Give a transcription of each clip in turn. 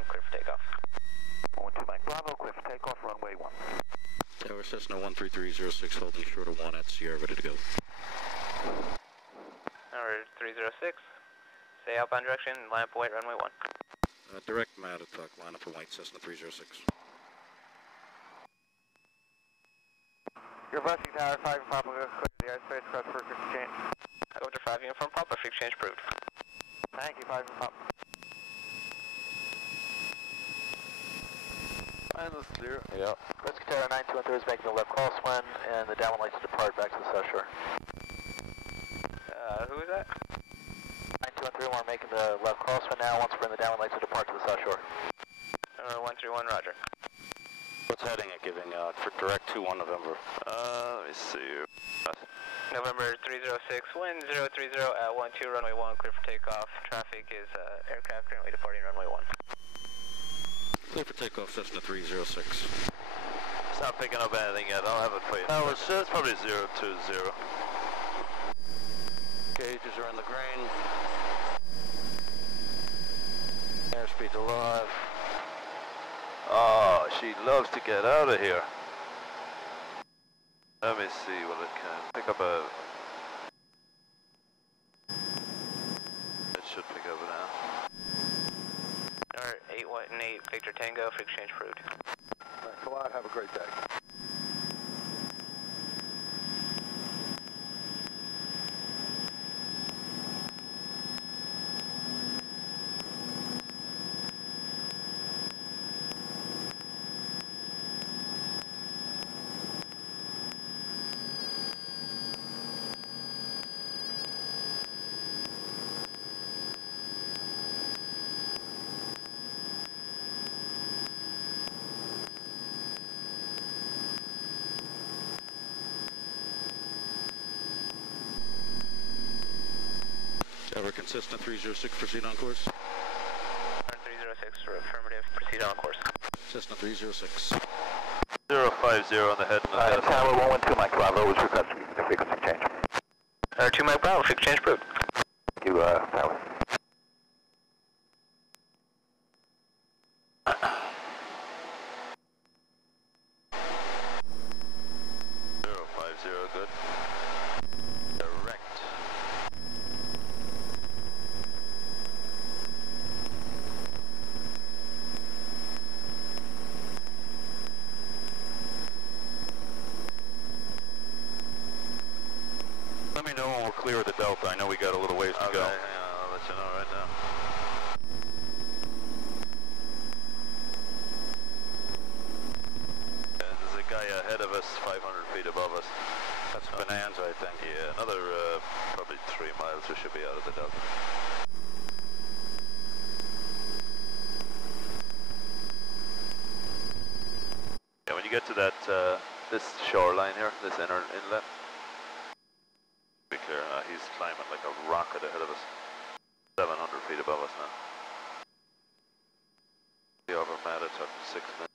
1, clear for takeoff. 112 Mike Bravo, clear for takeoff, runway 1. Tower Cessna 13306, holding short of 1 at Sierra, ready to go. Tower 306, stay outbound direction, line up for white, runway 1. Direct Mattituck, line up for white, Cessna 306. Gabreski Tower 5 Papa, clear the airspace, cross for exchange. Over to 5 uniform Papa, for exchange approved. Thank you, 5 Papa. And that's clear. Yeah. Gabreski Tower 9213 is making a left crosswind, and the downwind lights to depart back to the south shore. Who is that? 9213, we're making the left crosswind now. Once we're in the downwind lights to depart to the south shore. 131, roger. What's heading at giving for direct 21 November? Let me see. November 306, wind 030 at 12, runway 1, clear for takeoff. Traffic is aircraft currently departing runway 1. Clear for takeoff, Cessna 306. It's not picking up anything yet. I'll have it for you. No, it's probably 020. Gauges are in the green. Airspeed's alive. Oh, she loves to get out of here. Let me see what it can pick up a. It should pick up now. Alright, 818 Victor Tango for exchange approved. Thanks a lot. Have a great day. Tower consistent 306, proceed on course. 306 for affirmative, proceed on course. Cessna 306. 050 on the head and the head. Tower 112 Mike Bravo was requesting the frequency change. 2 Mike Bravo, for exchange approved. Thank you, Tower. Good. Direct. Let me know when we're clear of the Delta. I know we got a little ways to go. Hang on, I'll let you know right now. And there's a guy ahead of us, 500 feet above us. That's Bonanza, I think. Yeah, another probably 3 miles we should be out of the Delta. Yeah, when you get to that, this shoreline here, this inner inlet, be clear, he's climbing like a rocket ahead of us. 700 feet above us now. The over Mattituck, 6 minutes.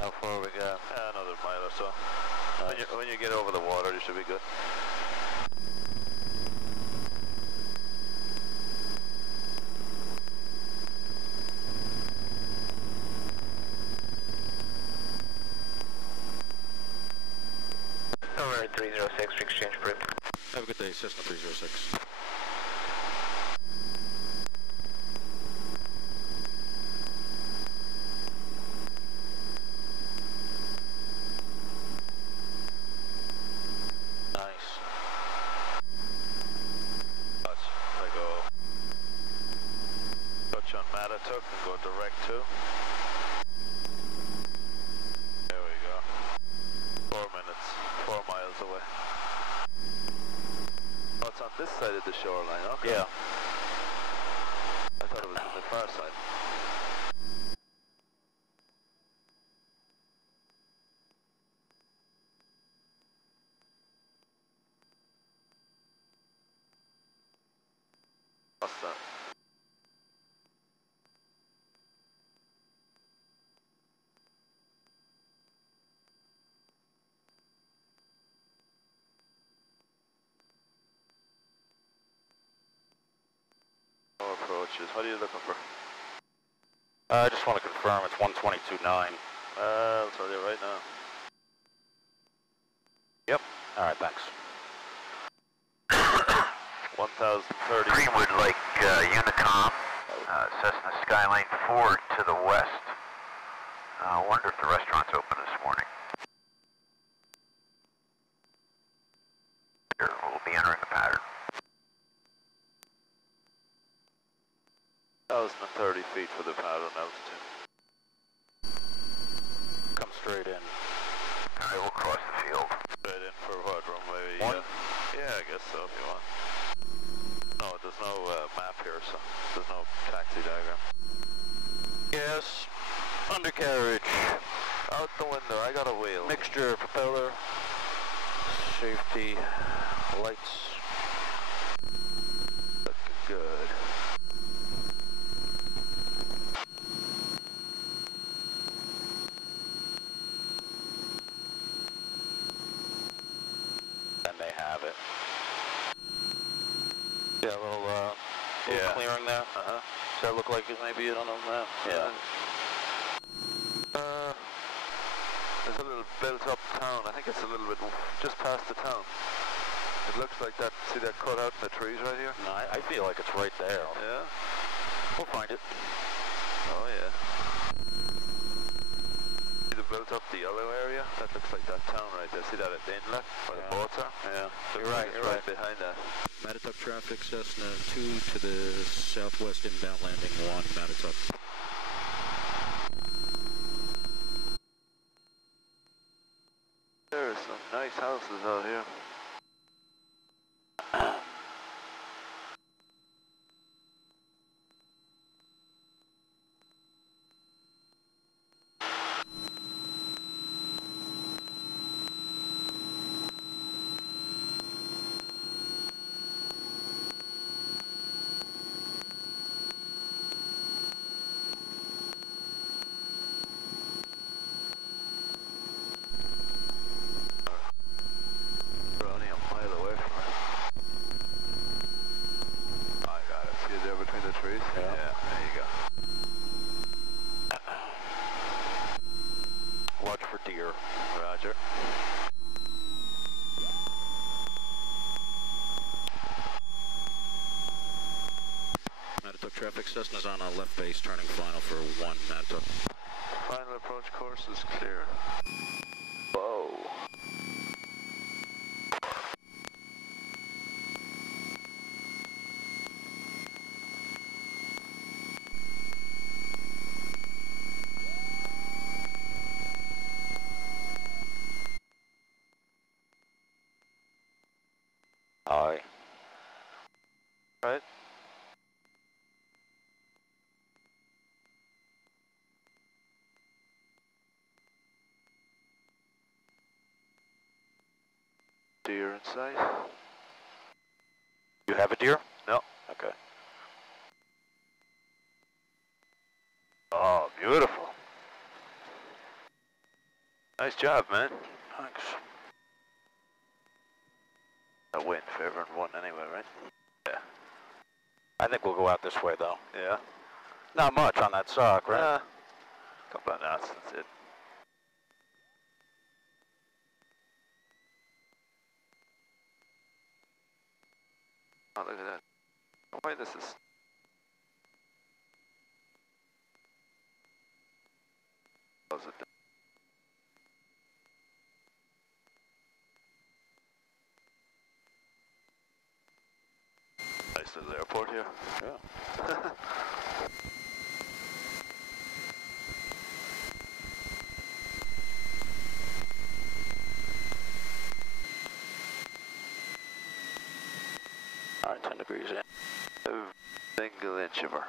How far we got? Another mile or so. Nice. When you get over the water, you should be good. Over 306 for exchange approved. Have a good day, Cessna 306. This side of the shoreline, okay. Yeah. I thought it was on the far side. What's that? More approaches. What are you looking for? I just want to confirm it's 122.9. I'll tell you right now. Yep. All right, thanks. 1030. Greenwood Lake Unicom, Cessna Skyline 4 to the west. I wonder if the restaurant's open this morning. Here, we'll be entering the pattern. 1,030 feet for the pattern altitude. Come straight in. Alright, we'll cross the field. Straight in for what, runway? One? Yeah, I guess so if you want. No, there's no map here, so there's no taxi diagram. Yes. Undercarriage. Out the window, I got a wheel. Mixture, propeller, safety, lights. Looking good. And they have it. Yeah, a little Yeah. clearing there. Uh-huh. Does that look like it maybe it on the map? Yeah. There's a little built-up town. I think it's a little bit just past the town. It looks like that. See that cut out in the trees right here? No, I feel like it's right there. Yeah. We'll find it. Oh yeah. See the built-up the yellow area? That looks like that town right there. See that at the inlet where the boats are? Yeah. Looks You're like right. it's right behind that. Mattituck traffic, Cessna 2 to the southwest inbound landing 1, Mattituck. There are some nice houses out here. We're only a mile away from it. I got it. See it there between the trees? Yeah. There you go. Watch for deer. Roger. Mattituck traffic, Cessna's on a left base, turning final for 1, Mattituck. Final approach course is clear. Whoa. Aye. Right? Deer in sight. You have a deer? No. Okay. Oh, beautiful. Nice job, man. Thanks. A wind favoring 1 anyway, right? Yeah. I think we'll go out this way, though. Yeah. Not much on that sock, right? Couple of knots, that's it. Oh, look at that. Why this is... Close it down. Nice little airport here. Yeah. degrees in. Single inch of her.